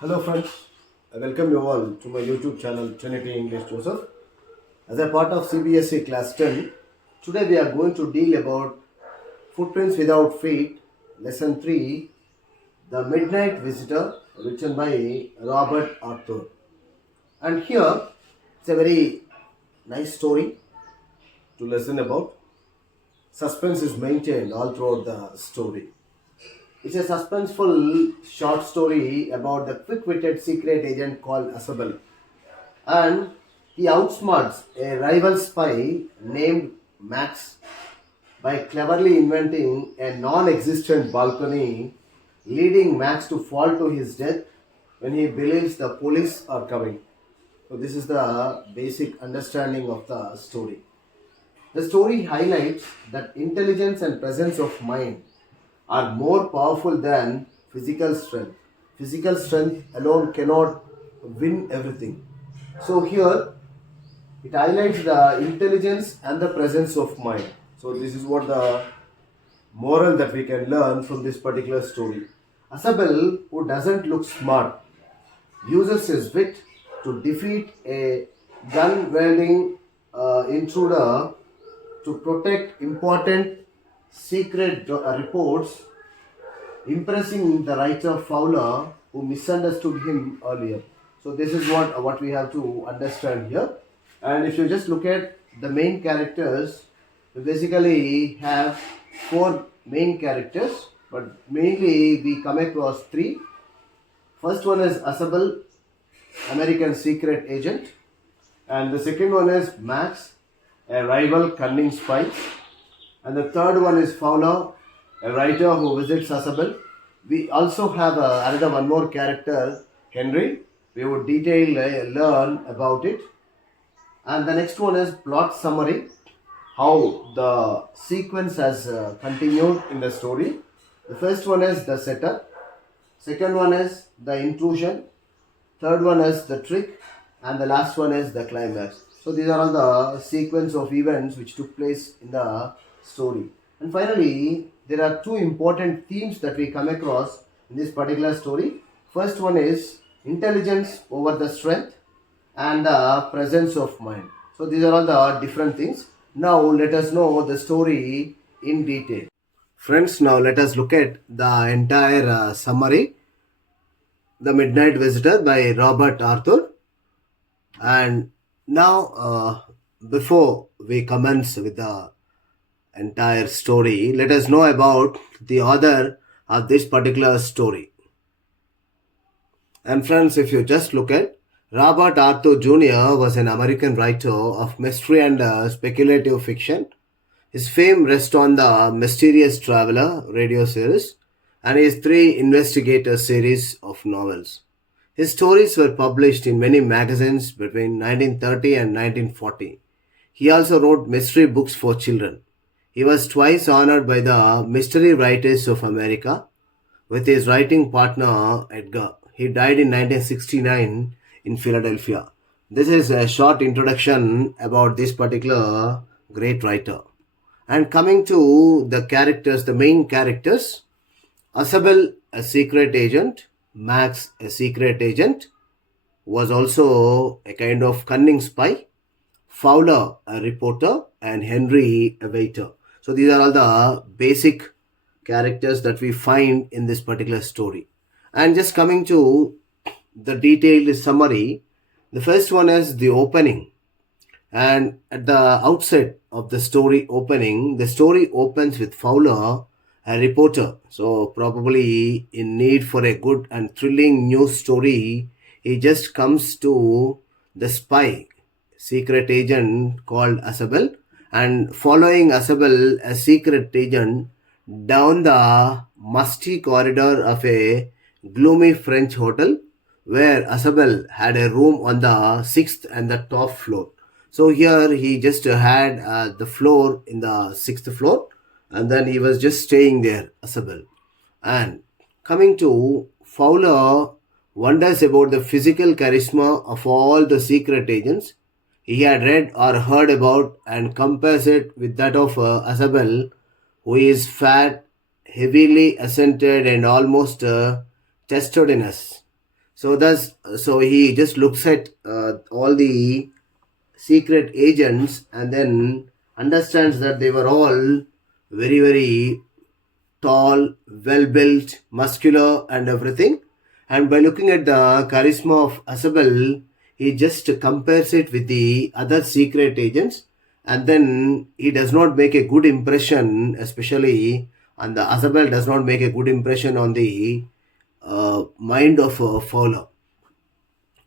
Hello friends, I welcome you all to my YouTube channel Trinity English Joseph. As a part of CBSE class 10, today we are going to deal about Footprints Without Feet, lesson 3, The Midnight Visitor, written by Robert Arthur. And here it's a very nice story to listen about. Suspense is maintained all throughout the story. It's a suspenseful short story about the quick-witted secret agent called Ausable, and he outsmarts a rival spy named Max by cleverly inventing a non existent balcony, leading Max to fall to his death when he believes the police are coming. So, this is the basic understanding of the story. The story highlights that intelligence and presence of mind are more powerful than physical strength. Physical strength alone cannot win everything. So, here it highlights the intelligence and the presence of mind. So, this is what the moral that we can learn from this particular story. Asabel, who doesn't look smart, uses his wit to defeat a gun wielding intruder to protect important secret reports, impressing the writer Fowler, who misunderstood him earlier. So this is what we have to understand here. And if you just look at the main characters, we basically have four main characters, but mainly we come across three. First one is Ausable, American secret agent, and the second one is Max, a rival cunning spy, and the third one is Fowler, a writer who visits Ausable. We also have another one more character, Henry. We would learn about it. And the next one is plot summary, how the sequence has continued in the story. The first one is the setup, second one is the intrusion, third one is the trick, and the last one is the climax. So these are all the sequence of events which took place in the story. And finally, there are two important themes that we come across in this particular story. First one is intelligence over the strength and the presence of mind. So these are all the different things. Now let us know the story in detail. Friends, now let us look at the entire summary. The Midnight Visitor by Robert Arthur. And now, before we commence with the entire story, let us know about the author of this particular story. And friends, if you just look at Robert Arthur Jr. was an American writer of mystery and speculative fiction. His fame rests on the Mysterious Traveler radio series and his three investigator series of novels. His stories were published in many magazines between 1930 and 1940. He also wrote mystery books for children. He was twice honored by the Mystery Writers of America with his writing partner Edgar. He died in 1969 in Philadelphia. This is a short introduction about this particular great writer. And coming to the characters, the main characters, Ausable, a secret agent, Max, a secret agent, was also a kind of cunning spy, Fowler, a reporter, and Henry, a waiter. So these are all the basic characters that we find in this particular story. And just coming to the detailed summary, the first one is the opening. And at the outset of the story opens with Fowler, a reporter. So probably in need for a good and thrilling news story, he just comes to the spy, secret agent called Ausable, and following Ausable, a secret agent, down the musty corridor of a gloomy French hotel where Ausable had a room on the sixth and the top floor. So here he just had the floor in the sixth floor, and then he was just staying there, Ausable. And coming to Fowler wonders about the physical charisma of all the secret agents he had read or heard about and compares it with that of Ausable, who is fat, heavily accented, and almost testosterone. So he just looks at all the secret agents and then understands that they were all very, very tall, well built, muscular, and everything. And by looking at the charisma of Ausable, he just compares it with the other secret agents, and then he does not make a good impression, especially on the Ausable does not make a good impression on the mind of Fowler.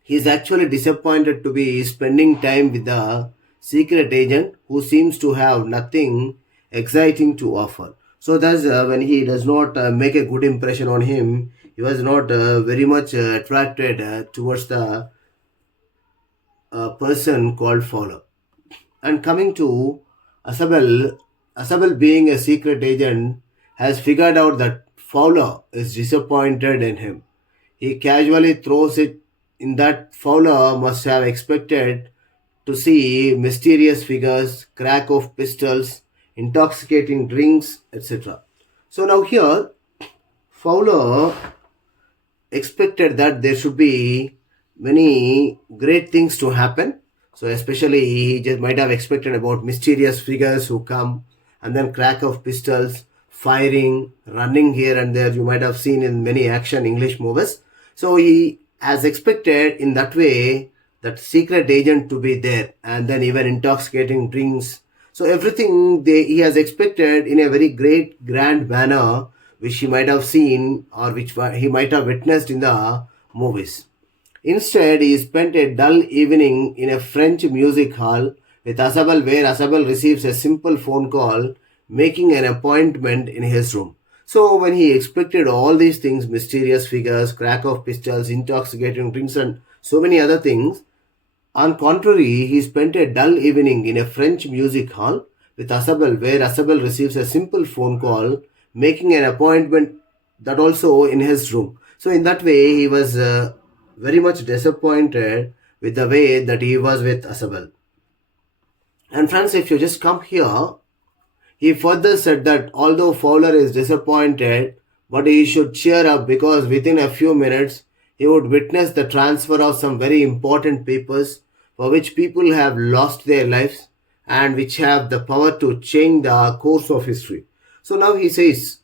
He is actually disappointed to be spending time with the secret agent who seems to have nothing exciting to offer. So that's when he does not make a good impression on him. He was not very much attracted towards the person called Fowler. And coming to Asabel, Asabel being a secret agent has figured out that Fowler is disappointed in him. He casually throws it in that Fowler must have expected to see mysterious figures, crack of pistols, intoxicating drinks, etc. So now here, Fowler expected that there should be many great things to happen. So especially he just might have expected about mysterious figures who come and then crack of pistols, firing, running here and there. You might have seen in many action English movies. So he has expected in that way that secret agent to be there and then even intoxicating drinks. So everything he has expected in a very great grand manner which he might have seen or which he might have witnessed in the movies. Instead, he spent a dull evening in a French music hall with Asabel, where Asabel receives a simple phone call making an appointment in his room. So, when he expected all these things mysterious figures, crack of pistols, intoxicating drinks, and so many other things on contrary, he spent a dull evening in a French music hall with Asabel, where Asabel receives a simple phone call, making an appointment that also in his room. So, in that way, he was very much disappointed with the way that he was with Asabel. And friends, if you just come here, he further said that although Fowler is disappointed, but he should cheer up because within a few minutes he would witness the transfer of some very important papers for which people have lost their lives and which have the power to change the course of history. So now he says,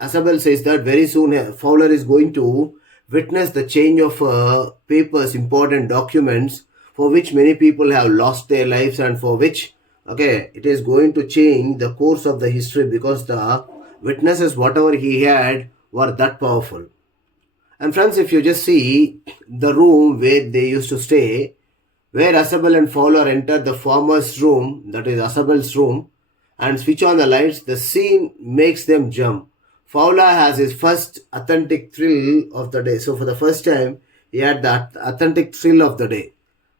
Asabel says that very soon Fowler is going to witness the change of papers, important documents for which many people have lost their lives and for which it is going to change the course of the history because the witnesses whatever he had were that powerful. And friends, if you just see the room where they used to stay, where Asabel and Fowler enter the former's room, that is Asabel's room, and switch on the lights, the scene makes them jump. Fowler has his first authentic thrill of the day. So for the first time, he had that authentic thrill of the day.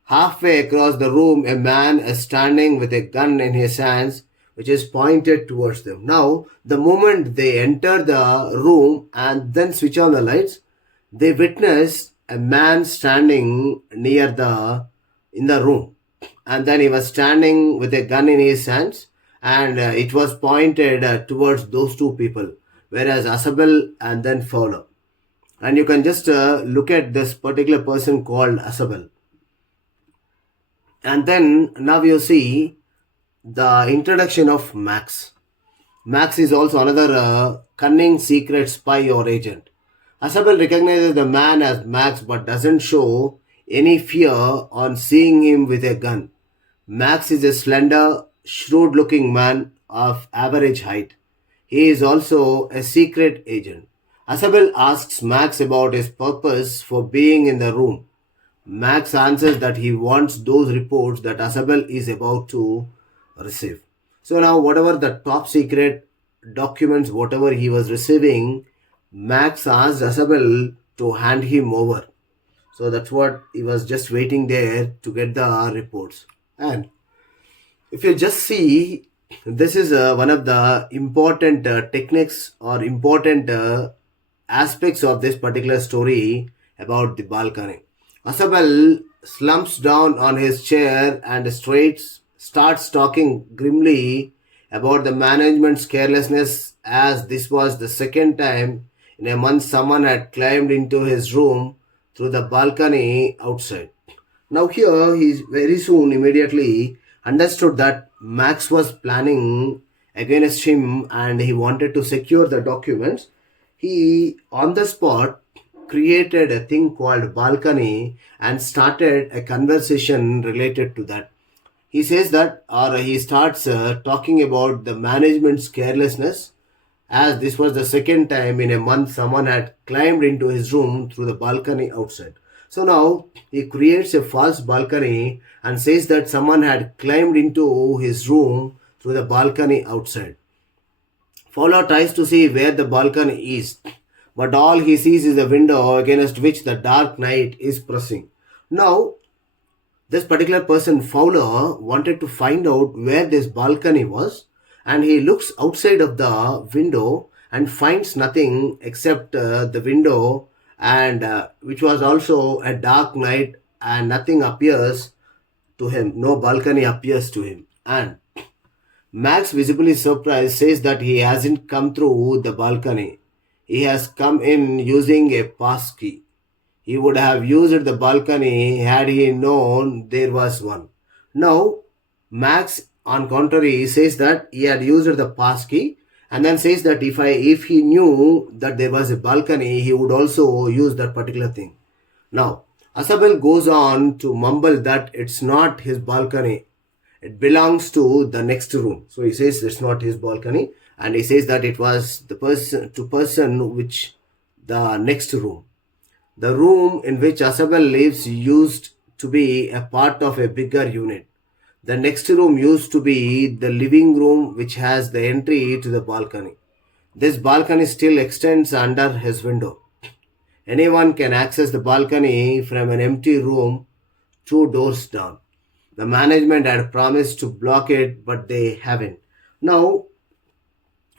Halfway across the room, a man is standing with a gun in his hands, which is pointed towards them. Now, the moment they enter the room and then switch on the lights, they witness a man standing near in the room, and then he was standing with a gun in his hands, and it was pointed towards those two people, whereas Asabel and then Fowler. And you can just look at this particular person called Asabel. And then now you see the introduction of Max. Max is also another cunning secret spy or agent. Asabel recognizes the man as Max but doesn't show any fear on seeing him with a gun. Max is a slender, shrewd looking man of average height. He is also a secret agent. Asabel asks Max about his purpose for being in the room. Max answers that he wants those reports that Asabel is about to receive. So now whatever the top secret documents, whatever he was receiving, Max asked Asabel to hand him over. So that's what he was just waiting there to get the reports. And if you just see, this is one of the important techniques or important aspects of this particular story about the balcony. Asabel slumps down on his chair and starts talking grimly about the management's carelessness, as this was the second time in a month someone had climbed into his room through the balcony outside. Now here he very soon immediately understood that Max was planning against him and he wanted to secure the documents. He on the spot created a thing called balcony and started a conversation related to that. He says that, or he starts talking about the management's carelessness, as this was the second time in a month someone had climbed into his room through the balcony outside. So now he creates a false balcony and says that someone had climbed into his room through the balcony outside. Fowler tries to see where the balcony is, but all he sees is a window against which the dark night is pressing. Now this particular person, Fowler, wanted to find out where this balcony was, and he looks outside of the window and finds nothing except the window, and which was also a dark night, and nothing appears to him. No balcony appears to him. And Max, visibly surprised, says that he hasn't come through the balcony. He has come in using a pass key. He would have used the balcony had he known there was one. Now, Max, on contrary, says that he had used the pass key and then says that if he knew that there was a balcony, he would also use that particular thing. Now, Ausable goes on to mumble that it's not his balcony. It belongs to the next room. So he says it's not his balcony, and he says that it was the person which the next room. The room in which Ausable lives used to be a part of a bigger unit. The next room used to be the living room which has the entry to the balcony. This balcony still extends under his window. Anyone can access the balcony from an empty room 2 doors down. The management had promised to block it, but they haven't. Now,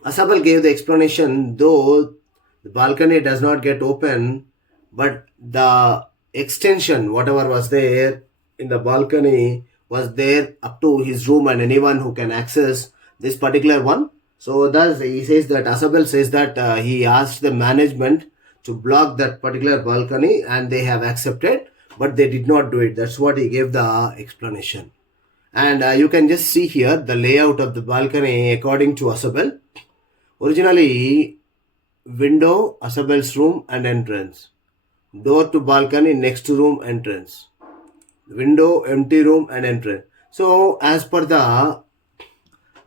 Ausable gave the explanation, though the balcony does not get open, but the extension, whatever was there in the balcony, was there up to his room and anyone who can access this particular one. So thus he says that Ausable says that he asked the management to block that particular balcony and they have accepted, but they did not do it. That's what he gave the explanation. And you can just see here the layout of the balcony according to Ausable. Originally, window, Ausable's room and entrance. Door to balcony, next room, entrance. Window, empty room and entrance. So as per the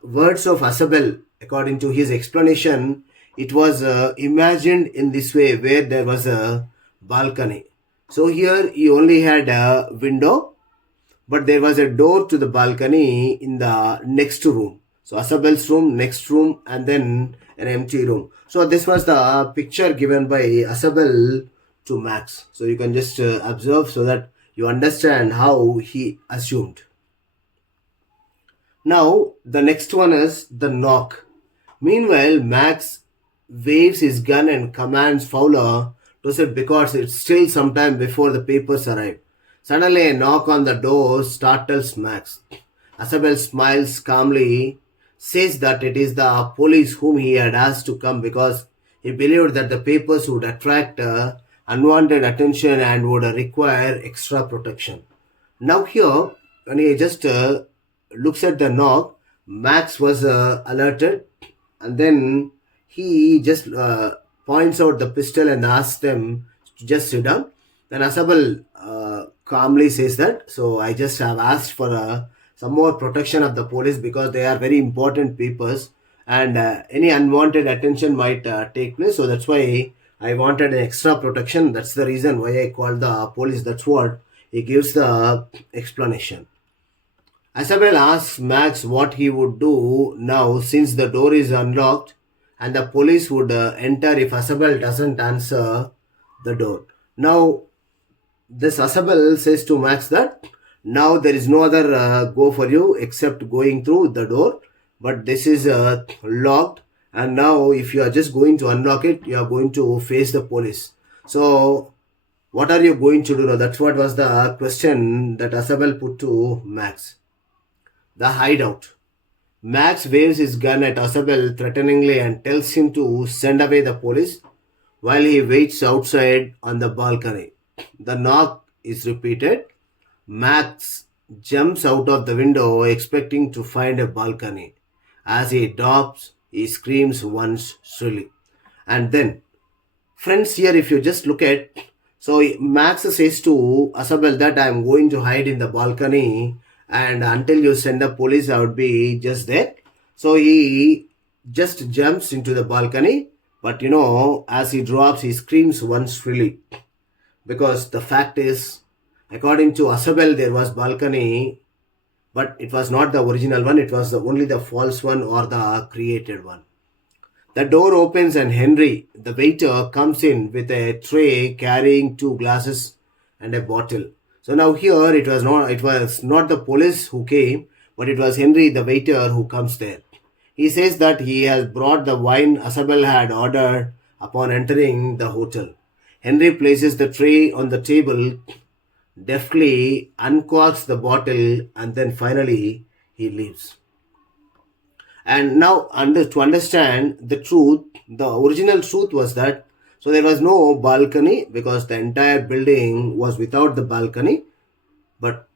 words of Ausable, according to his explanation, it was imagined in this way where there was a balcony. So here he only had a window, but there was a door to the balcony in the next room. So Ausable's room, next room, and then an empty room. So this was the picture given by Ausable to Max. So you can just observe so that you understand how he assumed. Now the next one is the knock. Meanwhile, Max waves his gun and commands Fowler to sit because it's still some time before the papers arrive. Suddenly, a knock on the door startles Max. Ausable smiles calmly, says that it is the police whom he had asked to come because he believed that the papers would attract unwanted attention and would require extra protection. Now here, when he just looks at the knock, Max was alerted, and then he just points out the pistol and asks them to just sit down. Then Ausable calmly says that, so I just have asked for some more protection of the police because they are very important papers and any unwanted attention might take place. So that's why I wanted an extra protection. That's the reason why I called the police. That's what he gives the explanation. Ausable asks Max what he would do now since the door is unlocked and the police would enter if Ausable doesn't answer the door. Now, this Ausable says to Max that now there is no other go for you except going through the door, but this is locked, and now if you are just going to unlock it, you are going to face the police. So what are you going to do now? That's what was the question that Ausable put to Max. The hideout. Max waves his gun at Ausable threateningly and tells him to send away the police while he waits outside on the balcony. the knock is repeated. Max jumps out of the window expecting to find a balcony. As he drops, he screams once shrilly. And then, friends, here if you just look at, so Max says to Ausable that I am going to hide in the balcony and until you send the police I would be just there. So he just jumps into the balcony, but as he drops he screams once shrilly, because the fact is, according to Ausable, there was balcony, but it was not the original one. It was only the false one or the created one. The door opens and Henry, the waiter, comes in with a tray carrying two glasses and a bottle. So now here it was not the police who came, but it was Henry, the waiter, who comes there. He says that he has brought the wine Ausable had ordered upon entering the hotel. Henry places the tray on the table, deftly uncorks the bottle, and then finally he leaves. And now, to understand the truth, the original truth was that so there was no balcony because the entire building was without the balcony. But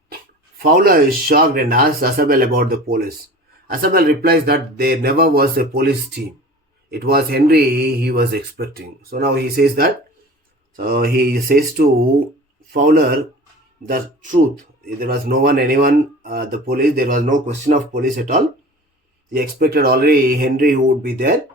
Fowler is shocked and asks Ausable about the police. Ausable replies that there never was a police team. It was Henry he was expecting. So now he says that. So he says to Fowler the truth. There was no one, anyone, the police. There was no question of police at all. He expected already Henry who would be there.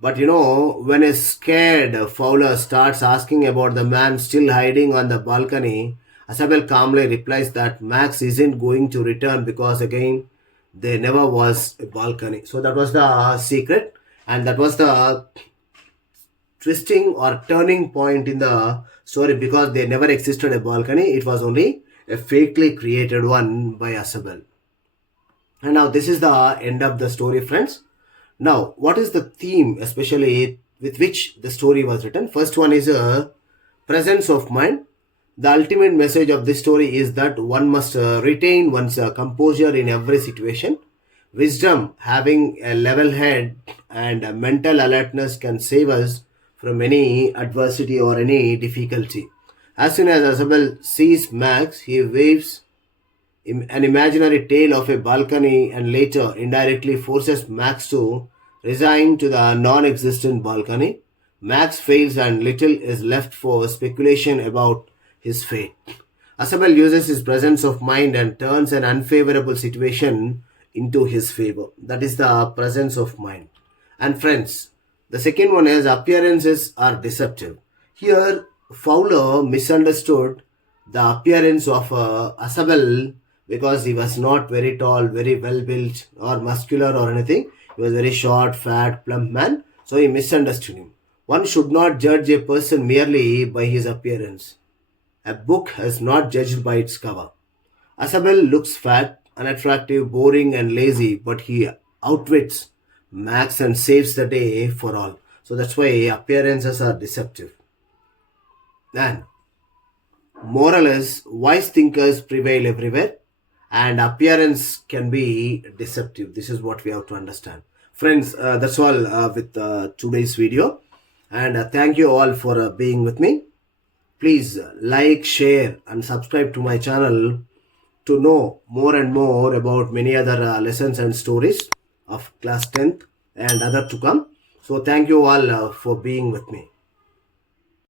But when a scared Fowler starts asking about the man still hiding on the balcony, Ausable calmly replies that Max isn't going to return because again, there never was a balcony. So that was the secret, and that was the twisting or turning point in the story, because there never existed a balcony. It was only a fakely created one by Ausable. And now this is the end of the story, friends. Now, what is the theme, especially with which the story was written? First one is a presence of mind. The ultimate message of this story is that one must retain one's composure in every situation. Wisdom, having a level head and a mental alertness can save us from any adversity or any difficulty. As soon as Ausable sees Max, he waves an imaginary tale of a balcony and later indirectly forces Max to resign to the non existent balcony. Max fails and little is left for speculation about his fate. Ausable uses his presence of mind and turns an unfavorable situation into his favor. That is the presence of mind. And friends, the second one is appearances are deceptive. Here, Fowler misunderstood the appearance of Ausable because he was not very tall, very well built, or muscular or anything. He was very short, fat, plump man. So he misunderstood him. One should not judge a person merely by his appearance. A book is not judged by its cover. Ausable looks fat, unattractive, boring, and lazy, but he outwits Max and saves the day for all. So that's why appearances are deceptive. And moral is wise thinkers prevail everywhere, and appearance can be deceptive. This is what we have to understand. Friends, that's all with today's video. And thank you all for being with me. Please like, share, and subscribe to my channel to know more and more about many other lessons and stories of class 10th and other to come. So thank you all for being with me.